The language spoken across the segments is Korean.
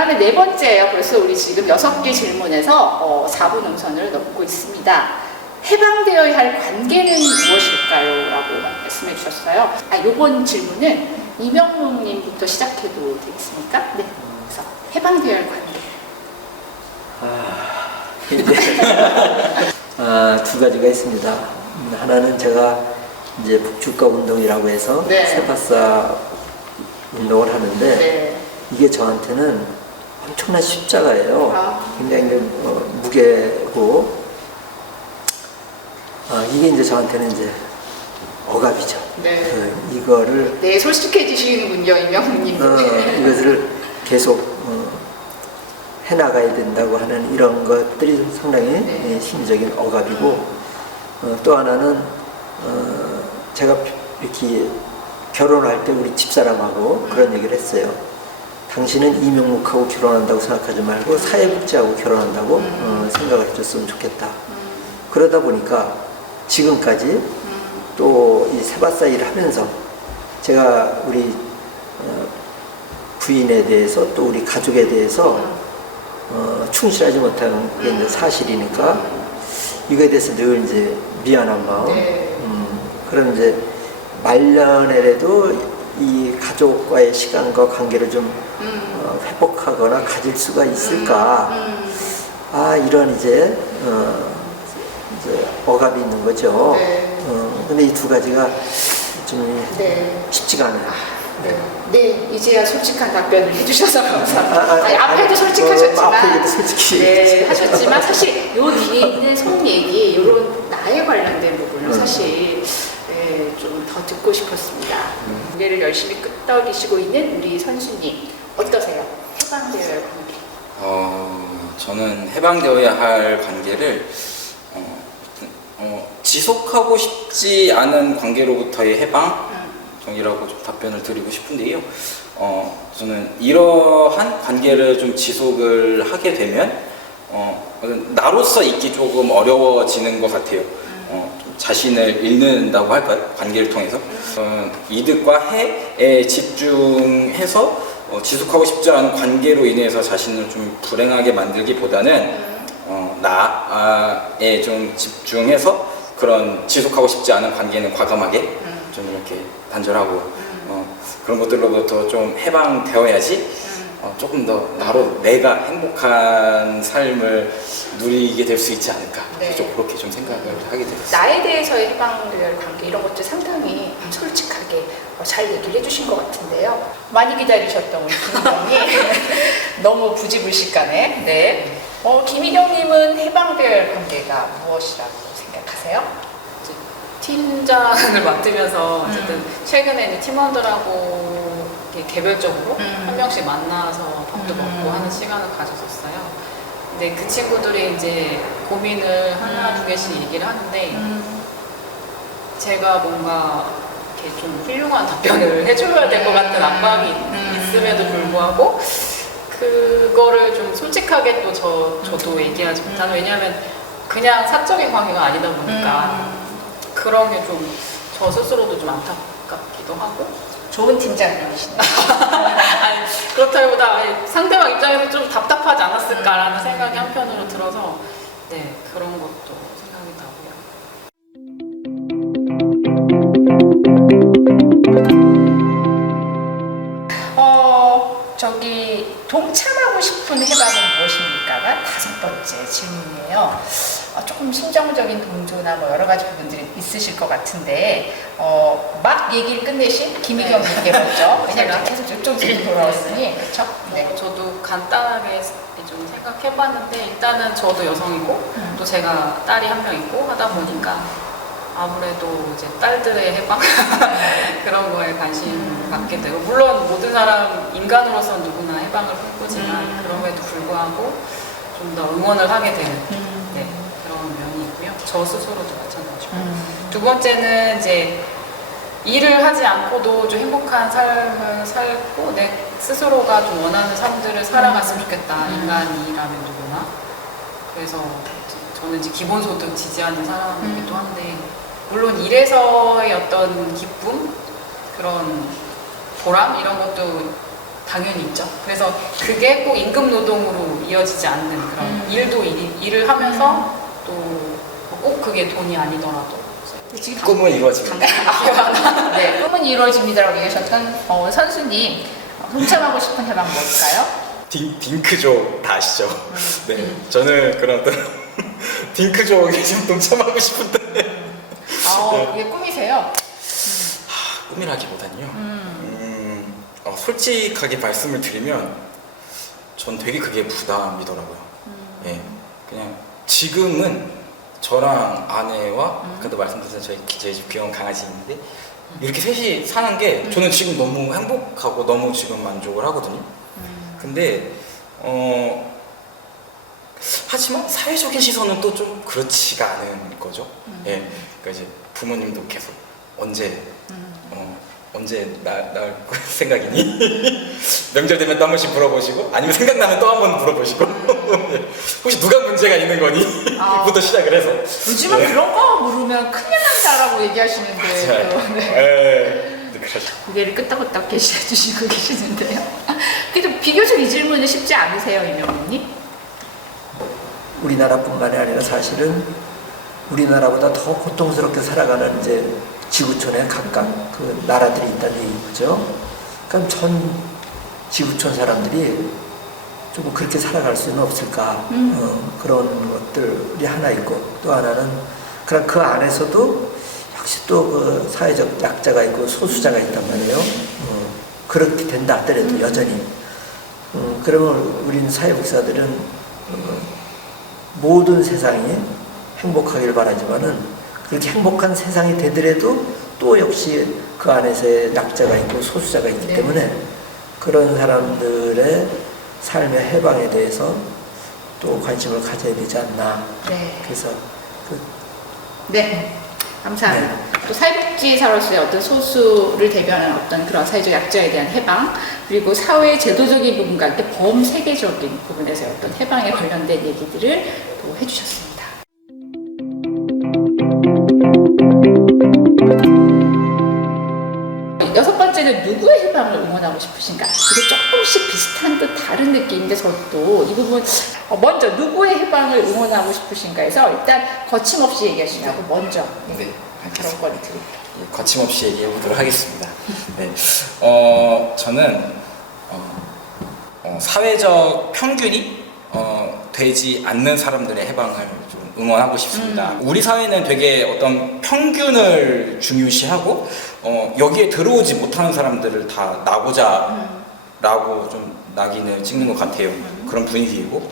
다음에 네 번째예요. 벌써 우리 지금 6개 질문에서 4분 음선을 넘고 있습니다. 해방되어야 할 관계는 무엇일까요? 라고 말씀해 주셨어요. 요번 질문은 이명웅님부터 시작해도 되겠습니까? 네. 그래서 해방되어야 할 관계. 두 가지가 있습니다. 하나는 제가 이제 북주가 운동이라고 해서 네. 세바사 운동을 하는데 네. 이게 저한테는 엄청난 십자가예요. 아. 굉장히 무게고 이게 이제 저한테는 이제 억압이죠. 네. 이거를 네, 솔직해지시는군요, 이명웅님. 이것을 계속 해나가야 된다고 하는 이런 것들이 상당히 네. 심리적인 억압이고 또 하나는 제가 이렇게 결혼할 때 우리 집사람하고 그런 얘기를 했어요. 당신은 이명묵하고 결혼한다고 생각하지 말고 사회복지하고 결혼한다고 생각을 해줬으면 좋겠다. 그러다 보니까 지금까지 또 이 세바사 일을 하면서 제가 우리 부인에 대해서 또 우리 가족에 대해서 충실하지 못한 게 이제 사실이니까 이거에 대해서 늘 이제 미안한 마음. 네. 그런 이제 말년에라도 이 가족과의 시간과 관계를 좀 회복하거나 가질 수가 있을까. 이런 이제 억압이 있는 거죠. 네. 근데 이 두 가지가 좀 네. 쉽지가 않아요. 네, 이제야 솔직한 답변을 해주셔서 감사합니다. 앞에도 앞에도 솔직하셨지만, 솔직히 네, 하셨지만 사실 요 뒤에 있는 속 얘기, 이런 나에 관련된 부분을 사실 좀 더 듣고 싶었습니다. 무게를 열심히 끄덕이시고 있는 우리 선수님 어떠세요? 해방되어야 할 관계. 저는 해방되어야 할 관계를 지속하고 싶지 않은 관계로부터의 해방이라고 좀 답변을 드리고 싶은데요. 저는 이러한 관계를 좀 지속을 하게 되면 나로서 있기 조금 어려워지는 것 같아요. 좀 자신을 잃는다고 할까요? 관계를 통해서 이득과 해에 집중해서 지속하고 싶지 않은 관계로 인해서 자신을 좀 불행하게 만들기보다는 나에 좀 집중해서 그런 지속하고 싶지 않은 관계는 과감하게 좀 이렇게 단절하고 그런 것들로부터 좀 해방되어야지 조금 더 나로 내가 행복한 삶을 누리게 될 수 있지 않을까. 네. 좀 그렇게 좀 생각을 하게 되었어요. 나에 대해서의 해방되어야 할 관계, 이런 것들 상당히 솔직하게 잘 얘기를 해주신 것 같은데요. 많이 기다리셨던 우리 김희경님 너무 부지불식간에. 네. 김희경님은 해방되어야 할 관계가 무엇이라고 생각하세요? 팀장을 맡으면서 어쨌든 최근에는 팀원들하고 이렇게 개별적으로 한 명씩 만나서 밥도 먹고 하는 시간을 가졌었어요. 근데 그 친구들이 이제 고민을 하나 두 개씩 얘기를 하는데 제가 뭔가 이렇게 좀 훌륭한 답변을 해줘야 될 것 같은 압박이 있음에도 불구하고 그거를 좀 솔직하게 또 저도 얘기하지 못하는, 왜냐하면 그냥 사적인 관계가 아니다 보니까 그런 게 좀 저 스스로도 좀 안타깝기도 하고. 좋은 팀장님이시네요. 아니, 그렇다기보다 상대방 입장에서 좀 답답하지 않았을까라는 생각이 한편으로 들어서 네, 그런 것도 생각이 나고요. 동참하고 싶은 해방은 무엇입니까가 5번째 질문이에요. 조금 심정적인 동조나 여러 가지 부분들이 있으실 것 같은데 막 얘기를 끝내신 김희경님께 먼저, 왜냐면 계속 이쪽으로 돌아왔으니. 그렇죠? 네. 저도 간단하게 좀 생각해봤는데 일단은 저도 여성이고 또 제가 딸이 한 명 있고 하다 보니까 아무래도 이제 딸들의 해방 그런 거에 관심 갖게 되고, 물론 모든 사람 인간으로서 누구나 해방을 꿈꾸지만 그럼에도 불구하고 좀 더 응원을 하게 되는 네, 그런 면이 있고요. 저 스스로도 마찬가지고. 두 번째는 이제 일을 하지 않고도 좀 행복한 삶을 살고 내 스스로가 좀 원하는 삶들을 살아갔으면 좋겠다. 인간이라면 누구나. 그래서 저는 이제 기본소득 지지하는 사람이기도 한데, 물론 일에서의 어떤 기쁨, 그런 보람 이런 것도 당연히 있죠. 그래서 그게 꼭 임금 노동으로 이어지지 않는 그런 일을 하면서 또 꼭 그게 돈이 아니더라도 지금 꿈은 이루어집니다. 네, 꿈은 이루어집니다라고 얘기하셨던 선수님, 동참하고 싶은 해방 뭘까요? 딩크족 다 아시죠? 네, 저는 그런 어떤 딩크족에 좀 동참하고 싶은데 그게 꿈이세요? 꿈이라기보다는요. 솔직하게 말씀을 드리면 전 되게 그게 부담이더라고요. 예, 그냥 지금은 저랑 아내와 아까도 말씀드린 저희 집 귀여운 강아지 있는데 이렇게 셋이 사는 게 저는 지금 너무 행복하고 너무 지금 만족을 하거든요. 근데 하지만 사회적인 시선은 또 좀 그렇지가 않은 거죠. 예, 그러니까 이제 부모님도 계속 언제 나올 생각이니? 명절 되면 또 한 번씩 물어보시고 아니면 생각나면 또 한 번 물어보시고 혹시 누가 문제가 있는 거니? 부터 시작을 해서 요즘은 네. 그런 거 물으면 큰일 난다라고 얘기하시는데 맞아요. 네. 네. 그러죠. 고개를 끄덕끄덕 해주시고 계시는데요. 그래도 비교적 이 질문은 쉽지 않으세요, 이명훈님? 우리나라뿐만이 아니라 사실은 우리나라보다 더 고통스럽게 살아가는 이제 지구촌에 각각 그 나라들이 있다는 얘기죠. 그러니까 전 지구촌 사람들이 좀 그렇게 살아갈 수는 없을까 그런 것들이 하나 있고 또 하나는 그럼 그 안에서도 역시 또 그 사회적 약자가 있고 소수자가 있단 말이에요. 그렇게 된다 하더라도 여전히 그러면 우리는 사회복사들은 모든 세상이 행복하길 바라지만은 그렇게 행복한 세상이 되더라도 또 역시 그 안에서 약자가 있고 소수자가 있기 네. 때문에 그런 사람들의 삶의 해방에 대해서 또 관심을 가져야 되지 않나. 네. 그래서 네. 감사합니다. 또 사회복지사로서의 어떤 소수를 대변하는 어떤 그런 사회적 약자에 대한 해방, 그리고 사회 제도적인 부분과 이렇게 범세계적인 부분에서의 어떤 해방에 관련된 얘기들을 또 해주셨습니다. 여섯 번째는 누구의 해방을 응원하고 싶으신가? 이게 조금씩 비슷한 듯 다른 느낌인데 저도 이 부분 먼저 누구의 해방을 응원하고 싶으신가에서 일단 거침없이 얘기하시라고 먼저 네. 발언권을 드릴게요. 거침없이 얘기해 보도록 하겠습니다. 네. 저는 사회적 평균이 되지 않는 사람들의 해방을 좀 응원하고 싶습니다. 우리 사회는 되게 어떤 평균을 중요시하고 여기에 들어오지 못하는 사람들을 다 나보자라고 좀 낙인을 찍는 것 같아요. 그런 분위기이고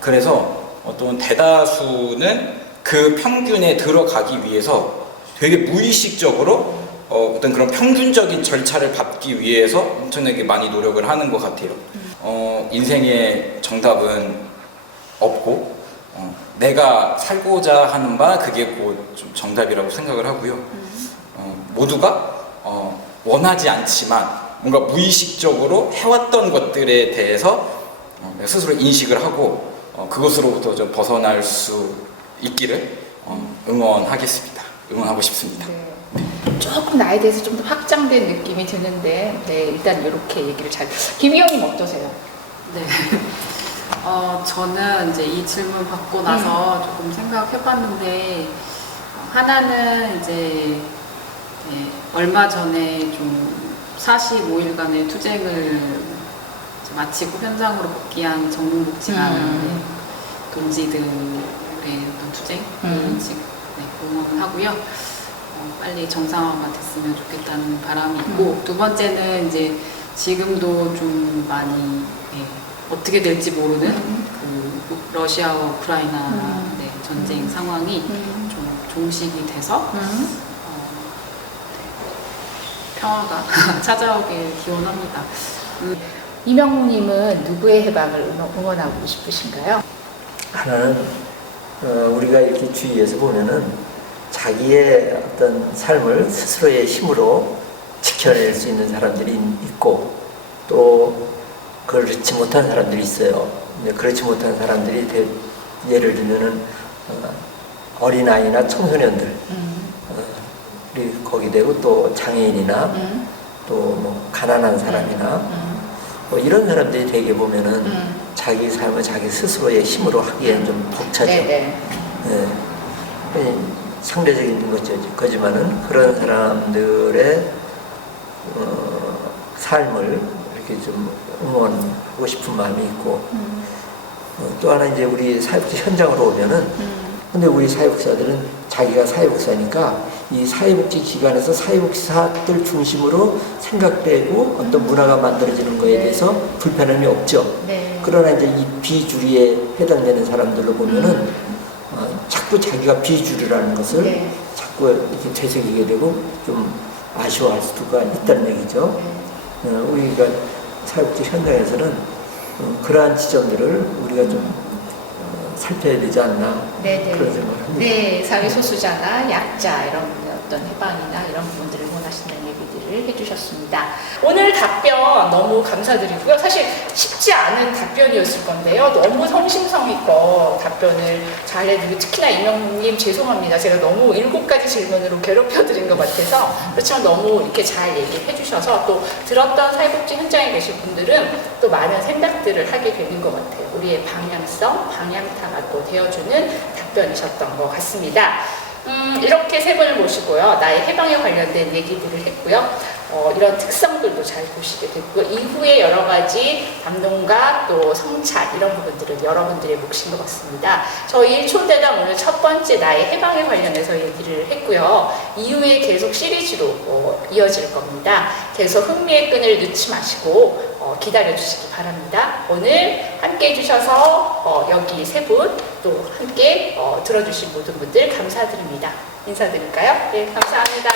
그래서 어떤 대다수는 그 평균에 들어가기 위해서 되게 무의식적으로 어떤 그런 평균적인 절차를 밟기 위해서 엄청나게 많이 노력을 하는 것 같아요. 인생의 정답은 없고 내가 살고자 하는 바 그게 곧 좀 정답이라고 생각을 하고요. 모두가 원하지 않지만 뭔가 무의식적으로 해왔던 것들에 대해서 스스로 인식을 하고 그것으로부터 좀 벗어날 수 있기를 응원하겠습니다. 응원하고 싶습니다. 네. 조금 나에 대해서 좀 더 확장된 느낌이 드는데 네, 일단 이렇게 얘기를 잘. 김희영님 어떠세요? 네. 저는 이제 이 질문 받고 나서 조금 생각해봤는데 하나는 이제 얼마 전에 좀 45일간의 투쟁을 이제 마치고 현장으로 복귀한 정문복지관 동지들의 어떤 투쟁 일찍 응원하고요. 빨리 정상화가 됐으면 좋겠다는 바람이 있고 두 번째는 이제 지금도 좀 많이 어떻게 될지 모르는 그 러시아와 우크라이나 전쟁 상황이 좀 종식이 돼서 평화가 찾아오길 기원합니다. 이명웅님은 누구의 해방을 응원하고 싶으신가요? 하나는 우리가 이렇게 주위에서 보면은 자기의 어떤 삶을 스스로의 힘으로 지켜낼 수 있는 사람들이 있고 또 그렇지 못한 사람들이 있어요. 근데 그렇지 못한 사람들이 예를 들면은 어린아이나 청소년들 거기 되고 또 장애인이나 또 뭐 가난한 사람이나 뭐 이런 사람들이 되게 보면은 자기 삶을 자기 스스로의 힘으로 하기에는 좀 벅차죠. 네네. 예. 상대적인 거지만은 그런 사람들의 삶을 이렇게 좀 응원하고 싶은 마음이 있고 또 하나 이제 우리 사회복지 현장으로 오면은 근데 우리 사회복지사들은 자기가 사회복지사니까 이 사회복지 기관에서 사회복지사들 중심으로 생각되고 어떤 문화가 만들어지는 거에 대해서 불편함이 없죠. 네. 그러나 이제 이 비주류에 해당되는 사람들로 보면은 자꾸 자기가 비주류라는 것을 네. 자꾸 이렇게 되새기게 되고 좀 아쉬워할 수가 있다는 얘기죠. 우리가 사회복지 현장에서는 그러한 지점들을 우리가 좀 살펴야 되지 않나 네네. 그런 생각을 합니다. 네, 사회 소수자나 약자 이런 어떤 해방이나 이런 부분들을 원하신다는 얘기들을 해주셨습니다. 오늘 답변 너무 감사드리고요. 사실 쉽지 않은 답변이었을 건데요. 너무 성심성의껏 답변을 잘 해드리고 특히나 이명님 죄송합니다. 제가 너무 7가지 질문으로 괴롭혀드린 것 같아서 그렇지만 너무 이렇게 잘 얘기해 주셔서 또 들었던 사회복지 현장에 계신 분들은 또 많은 생각들을 하게 되는 것 같아요. 우리의 방향성, 방향타가 또 되어주는 답변이셨던 것 같습니다. 이렇게 세 분을 모시고요. 나의 해방에 관련된 얘기들을 했고요. 이런 특성들도 잘 보시게 됐고요. 이후에 여러 가지 담론과 또 성찰 이런 부분들은 여러분들의 몫인 것 같습니다. 저희 1초대담 오늘 첫 번째 나의 해방에 관련해서 얘기를 했고요. 이후에 계속 시리즈로 이어질 겁니다. 계속 흥미의 끈을 놓지 마시고 기다려 주시기 바랍니다. 오늘 함께 해주셔서 여기 세 분 또 함께 들어주신 모든 분들 감사드립니다. 인사드릴까요? 네, 감사합니다.